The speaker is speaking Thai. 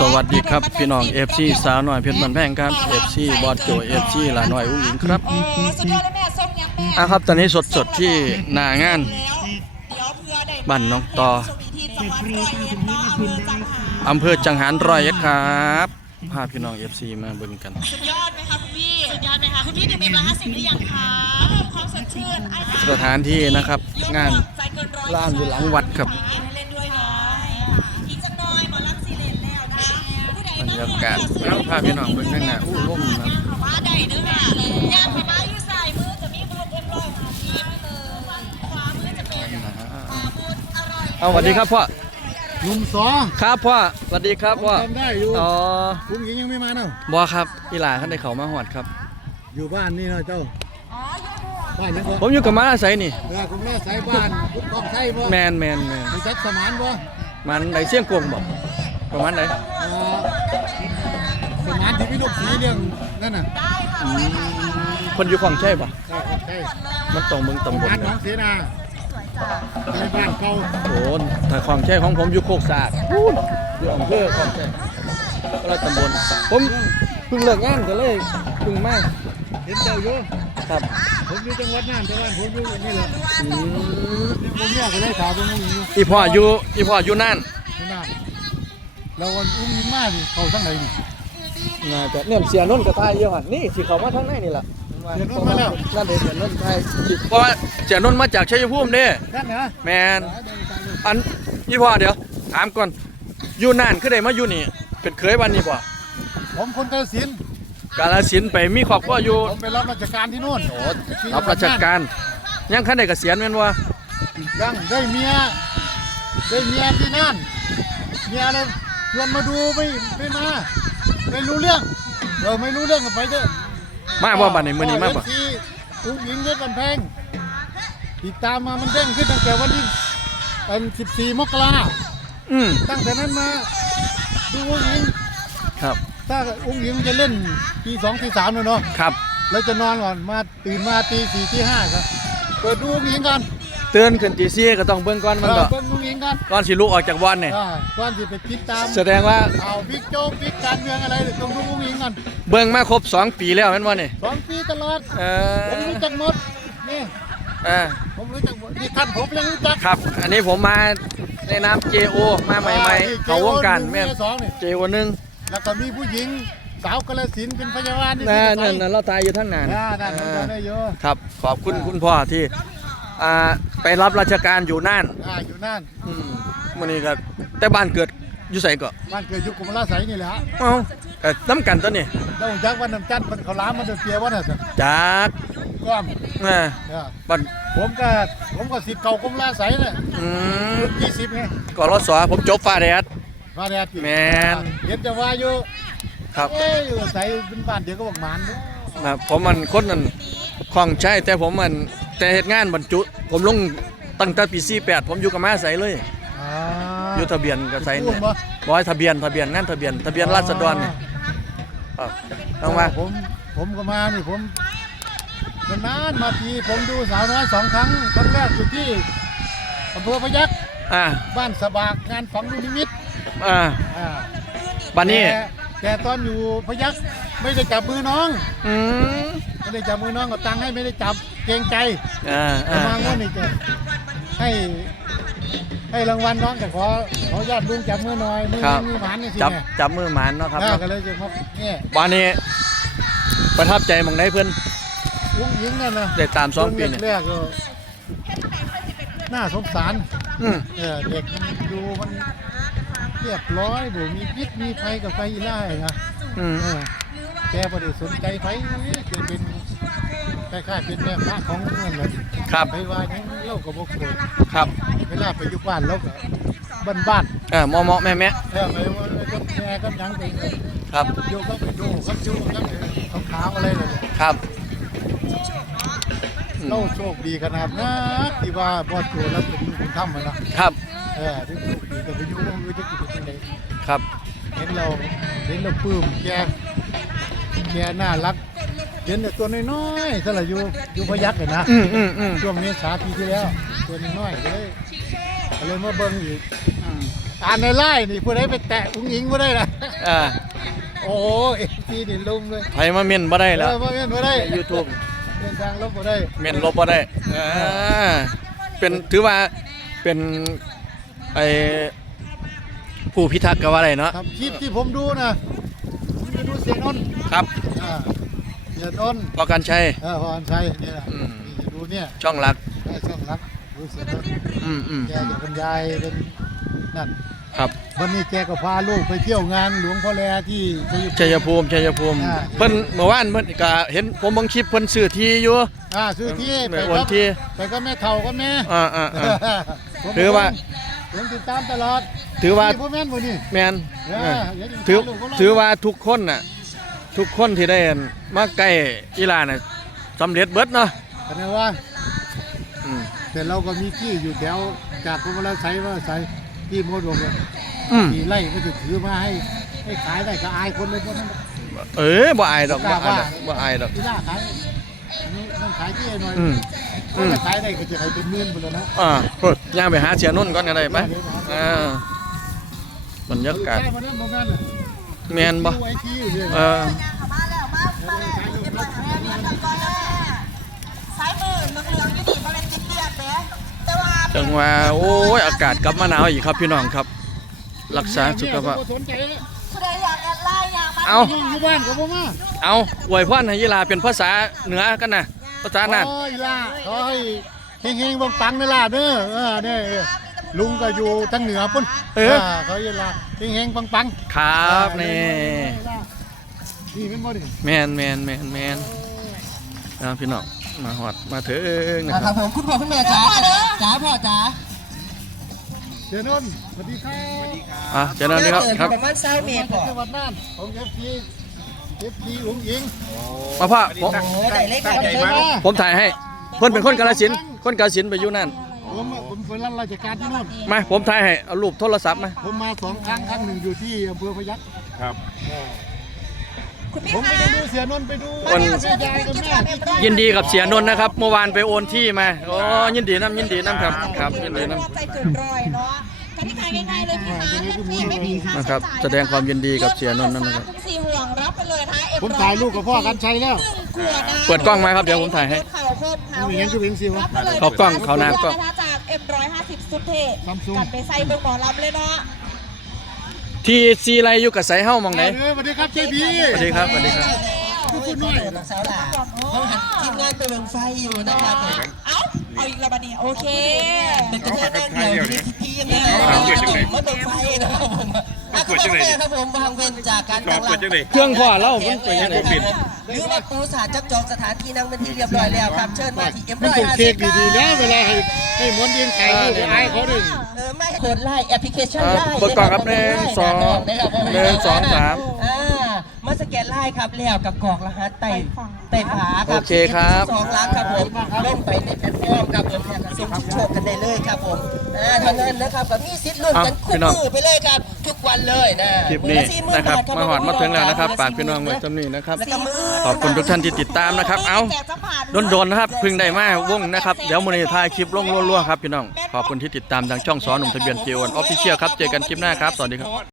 สวัสดีครับ พี่น้อง FC สาวน้อยเพชรมันแพงครับ FC บอสโจ FC หลาน้อยอุ้งอิงครับโอ้สุดยอดเลยแม่ส้มยังแม่อะครับตอนนี้สดๆที่หน้างานแล้วเดี๋ยวเพื่อได้บ้านน้องต่อสวีที่จังหวัดร้อยเอ็ดต่ออำอำเภอจังหารร้อยเอ็ดครับพาพี่น้อง FC มาเบิ่งกันสุดยอดไหมคะคุณพี่สุดยอดไหมคะคุณพี่ดื่มเอ็มร้อยห้าสิบหรือยังคะเพิ่มความสดชื่นไอ้ค่ะสถานที่นะครับ งานใจเกินร้อยร้านอยู่หลังวัดครับ บรรยากาศแล้วพาพี่น้องเบิ่งข้างหน้าอู้ร่มนะขอมาได้เด้อค่ะยามขอมาอยู่สายมือจะมีบุญเอ็มร้อยห้าสิบเลยขวามือจะเป็นขวามืออร่อยเอาสวัสดีครับพ่อหนุ่มสอครับพ่อสวัสดีครับพ่อจำได้อยู่อ๋อคุณหญิงยังไม่มาเนาะบอครับอีหลาท่านได้เขามาหอดครับ อยู่บ้านนี่เนาะเจ้าบ้านนั่นก็ผมอยู่กับมาอาศัยนี่เออคุณแม่สายบ้านคุณกองไทยบ่แมนแมนแมนมีจัดสมานบ่มันไหนเสี่ยงกวงบอกประมาณไหน เออสมานที่พี่ลูกสีเรื่องนั่นน่ะคนอยู่ของใช่ปะใช่ครับใช่มันตรงเมืองสตำบลมานหน้องเสนาในบ้านเก่าโอ้ถ้าของใช่ของผมอยู่โคกสากพูดอยู่อำเภอของใช่ก็เลยตำบลผมเพิ่งเลิกงานก็เลยเพิ่งมาเห็นเจ้าอยู่ครับผมอยู่จังหวัดน่านแต่ว่าผมอยู่นี่แหละอืมผมเนี่ยก็เลยถามผมอุ้งอิงอยู่อีพ่ออยู่อีพ่ออยู่นั่นที่น่านแล้ววันอุ้งอิงมานี่เขาทั้งไหน นี่น่าจะเนี่ยเสียนนท์กับไทยเยอะหันนี่สิเขามาทางไหนนี่ล่ะเสียนนท์มาแล้ว นั่นเองเสียนนท์ไทยเพราะว่าเสียนนท์มาจากชัยภูมิเด้นั่นนะแมนอันพี่พ่อเดี๋ยว ถามก่อนอยู่นานคือได้มาอยู่นี่เป็นเคยวันนี้ป่ะผมคนกาฬสินธุ์กาลสินธุ์ไปมีครอบครัวอยู่ผมไปรับราชการที่นู่นโอ้รับราชการ ยังคันได้เกษียณแม่นว่ายังได้เมียได้เมียที่นั่นเมียเลยชวนมาดูไม่ไม่มา ไม่รู้เรื่องเออไม่รู้เรื่องก็ไปเถอะมาบ่บัดนี้มื้อนี้มาบ่เอฟซีอุ้งยิงเงินบันแพงติดตามมามันเด้งขึ้นตั้งแต่วันที่เป็น14มกราอืมตั้งแต่นั้นมาดูอุ้งยิงครับ ถ้าอุ้งยิงจะเล่นตีสองตีสามเลยเนาะครับ แล้วจะนอนก่อนมาตื่นมาตีสี่ตีห้าครับเปิดดูอุ้งยิงกันเตือนขึ้นตี4ก็ต้องเบิ่งก่อนมันเอก็อเปิดอุ้งยิงกันก่อนสิลุกออกจากบ่อนนี่อ่าก่อนที่ไปติดตามแสดงว่าข่าวบิ๊กโจ๊กบิ๊กการเมืองอะไรเนี่ยต้องดูอุ้งอิงก่อนเบิ่งมาครบ 2 ปีแล้วแม่นบ่นี่สองปีตลอด เอผมอรู้จักหมดนี่เออผมรู้จักหมดนี่ท่านผมยังรู้จักครับ อันนี้ผมมาในนาม JO มาใหม่อ่ๆ เขาวงการหนึ่แม่นสองนี่ JO หนึงแล้วก็มีผู้หญิงสาวกาลสินธุ์เป็นพยาบาลที่นั่นที่นั่นนั่นเราตายอยู่ทั้งนาน อ่านั่นนั่นได้เยอะครับขอบคุณคุณพ่อที่ อ่าไปรับราชการอยู่น่านอ่าอยู่นั่นอืมมื้อนี้ก็แต่บ้านเกิดอยู่ไสก็บ้านเกิดอยู่กรมราชไสนี่แหละฮะเอ้าเอ้ยน้ำกันตัวนี้แล้วผมจักวันน้ำจันทร์มันเขาล้ามมันจะเสียวันน่ะสิจากก้อมแม่เออบ้านผมก็ผมก็สิทธิ์เก่ากรมราชไสน่ะอืมรุ่นยี่สิบไงกรสผมจบฟ้าแดด มาแดดอยู่แม่น เห็นจะว่าอยู่ครับเอ้ยอยู่ใส่เป็นบ้านเดียวก็บอกหมานเด้อ นะผมมันคนนั้นคล่องใช้แต่ผมมัน แต่เหตุงานบรรจุ ผมลงตั้งแต่ปี48ผมอยู่กับมาใสเลยอ่าอยู่ทะเบียนกับใสพูเนี่ดยบ่ร้อยทะเบียนทะเบียนงานทะเบียนทะเบียนราษฎรเนี่ยครับต้องมาผมผมก็มานี่ผมนานๆมาทีผมดูสาวน้อยสองครั้งครั้งแรกอยู่ที่อำเภอพยัคฆ์อ่าบ้านสบากงานฝังลูกนิมิตอ่าอ่าบัดนี้แต่แต่ตอนอยู่พยัคฆ์ไม่ได้จับมือน้อง อืม ไม่ได้จับมือน้องก็ตังค์ให้ไม่ได้จับเกรงใจอ่าปอ่าระมาณนั้นนี่จะให้ ให้รางวัลน้องแต่ขอขอญาติลุงจับมือหน่อยมือมือหวานนี่สิจับเนี่ยจับมือหมานเนาะครับอ่าเนาะก็เลยจะมาเนี่ยบัดนี้ประทับใจหมองได้เพื่อนลุงยิงนั่นนะได้ตามสองปีเนี่ยแรกๆก็น่าสงสาร อืมเออเด็กมันดูมันเรียบร้อยดูมีพิษมีภัยกับไฟไล่นะอืมเออแกประเดี๋ยวสนใจไฟเกิดเป็น คล้ายๆเป็นแม่พระของเมืองเลยครับ ไปว่าหยังเล่ากับบกโกรธครับเวลาไปอยู่บ้านเราก็บ้านบ้านเออมอมอแม่แม่ๆเออไปว่ากับแม่กับหยังไปครับ โยกก็ไปโยกกับจูกับเขาขาวอะไรเลยครับ เราโชคดีขนาดนั้นที่ว่าบอดโจแล้วเป็นลูกบุญธรรมอะนะครับ เออที่โชคดีแต่ไปอยู่วงอยู่ที่กิจเป็นไงครับ เห็นเราเห็นเราปลื้มแกแกน่ารัก เห็นแต่ตัวน้อยๆสละอยู่อยู่พยักเลยนะอืมอืมอืมช่วงนี้สาปีที่แล้ว ตัวน้อยๆก็เลยก็เลยมาเบิ่งอีกอืมอ่านในไล่นี่ผู้ใดไปแตะอุ้งอิงบ่ได้ล่ะอ่าโอ้เอฟซีนี่ลุมเลยไผมาเม่นบ่ได้เอแล้วอบ่แม่นบ่ได้ YouTube เดินทางลบบ่ได้เม่นลบบ่ได้อ่าเป็นถือว่าเป็นไอผู้พิทักษ์ก็ว่าได้เนาะครับคลิปที่ผมดูนะผมจะดูเสียนนท์ครับอ่า เสียนนท์พอกันชัยเออพรชัยเนี่ยนะอืมนี่ดูเนี่ยช่องหลักเออช่องรักดูเสียนนท์อืมอืมแกจะบรรยายเป็นนั่นครับวันนี้แกก็พาลูกไปเที่ยวงานหลวงพ่อแลที่ชัยชัยภูมิชัยภูมิอ่า เพิ่นเมื่อวานเพิ่นก็เห็นผมเบังคลิปเพิ่นซื้อที่อยู่ อ่าซื้อที่ไม่ไปโอนก็ที่ ไปก็แม่เฒ่าก็แม่อ่าอ่าอ่า ผมถือว่า ผมติดตามตลอดถือว่านี่พ่อแม่นบ่นี่แมนเออเออเดี๋ยวจะถือถ่ายรูปก็รอถือว่าทุกคนน่ะ ทุกคนที่ได้มาใกล้อีหลานน่ะสำเร็จเบิดเนาะแสดงว่าอืมแต่เราก็มีที่อยู่แถวจากกรมราชว่าใช้ที่โมดวงเนี่ยอืมกี่ไร่ก็จะถือมาให้ให้ขายได้ก็อายคนเลยพวกนั้น เออบ่อายดอกบ่อายดอกบ่อายดอก ที่ล่าขายอันนี้ต้องขายที่หน่อยอืม ถ้าจะขายได้ก็จะให้เป็นหมื่นไปแล้วนะอ่าเฮ้ยย่างไปหาเสียนุ่นก่อนก็ได้ไปอ่าบรรยากาศ ใช่มาแล้วโมแม่นน่ะ แมนบ่ดูไอทีอยู่เนี่ยเออมาแล้วมามาแล้วมาแล้วก่อนแม่สายมือเหลืองๆนี่ดิบ่เป็นติดเตียดเด้แต่ว่าจังว่า โอ้ย อากาศกลับมาหนาวอีกครับพี่น้องครับ รักษาสุขภาพเมียก็บ่สนใจแล้วผู้ใดอยากแอดไลน์อยากมาเอาน้องอยู่บ้านก็บ่มาเอาอวยพรให้ยีหลาเป็นภาษาเหนือกันนะภาษานั่นโอ้ยล่ะขอให้เฮงๆปังๆนี่ล่ะเด้อเออเด้อ ลุงก็อยู่ทางเหนือพุ่นเออเขาเยล่ะเฮงๆปังๆครับนี่นี่เป็นบ่ดิแมนแมนแมนแมนนะพี่น้องมาหอดมาถึงนะอะคครัรับบผมคุณพ่อคุณแม่จ๋าจ๋าพ่อจ๋าเจนนท์สวัสดีครับอะเจริญดีครับครับ ประมาณเศร้าเมตรพ่อจังหวัดน่านผมเอฟซีเอฟซีอุ้งอิงมาพ่อผม โอ้ได้เลขตั้งได้ใจเลขมาผมถ่ายให้ เพื่อนเป็นคนกาลสินธุ์คนกาลสินธุ์ไปอยู่นั่น ผมผมเป็นรับราชการที่นู่น มาผมถ่ายให้เอารูปโทรศัพท์มาผมมาสองครั้งครั้งหนึ่งอยู่ที่อำเภอพยัคฆ์คุณพี่ผมไปคะ ดูเสียนนท์ไปดูคนเสียยายกับแม่ที่ยินดีกับเสียนนท์นะครับ เมื่อวานไปโอนที่มาโอ้ยินดีน้ำยินดีน้ำครับครับยินดีน้ใจจุดรอยเนาะกติกาง่ายๆเลยพี่คะฟรีไม่มีค่าำนะคใช้รับจ่ายแสดงความยินดีกับเสียนนท์นั่นนะครับทุกสี่ห่วงรับไปเลยนะเอ็ผมถ่ายรูปกับพ่อกันชัยแล้วขวดนะเปิดกล้องมาครับเดี๋ยวผมถ่ายให้เข่าโคตรเข่าไม่งั้นก็เป็นสิวะ รับไปเลยเขากล้องเขาน้ำกล้องนะคะจาก ดเท่ Samsung กัดไปใส่เบอร์หมอรับเลยเนาะ ที่ซีไรอยู่กับไสเฮ้ามองไหนเออสวัสดีครับเจ๊พีสวัสดีครับสวัสดีครับโอ้ยพ่อเดินสาวหล่าเขาหันทีมงานไปเบิ่งไฟอยู่นะครับผมเอ้า เอาอีกแล้วบัดนี้โอเคเป็นกระเทยนั่งเดียวอยู่ในทีพียังไงมาเบิ่งไฟนะครับผมอะคุณพ่อคุณแม่ครับผมวางเว้นจากการตั้งหลักเครื่องพ่อเล่ามันเป็นยังไงหรือว่าปูสาจับจองสถานที่นั่งเป็นที่เรียบร้อยแล้วครับเชิญมาที่เอ็มมันร้อยต้องห้าเช็สิคบดีๆนะเวลาให้ให้ม้วนเรียนไข่ดูอายเขาดึงเออไม่กดไลน์แอปพลิเคชันเออไลน์เปิดกล้องครับหนึ่งสองหนึ่งสองสามอ่า มาสแกนไลน์ครับแล้วกับกรอกรหัสไต่ไต่ผาครัโอเคครับสองล้านครับผมลงไปในแพลตฟอร์มครับผมแล้วก็ส่งชิปโชคกันได้เลยครับผมอ่าทางนั้นนะครับก็มีสิทธิ์ลุ้นกันอะคู่พี่น้องมือไปเลยครับทุกวันเลยนะคลิปนี้นะครับมาหอดมาถึงแล้วนะครับฝากพี่น้องไว้จำนี้นะครับแล้วก็มือขอบคุณทุกท่านที่ติดตามนะครับ เอาโดนๆนะครับเพึ่งได้มาวงนะครับเดี๋ยวมือนี้ถ่ายคลิปลงรัวๆครับพี่น้องขอบคุณที่ติดตามทางช่องสอนหนุ่มทะเบียนเจวันออฟฟิเชียลครับเจอกันคลิปหน้าครับสวัสดีครับ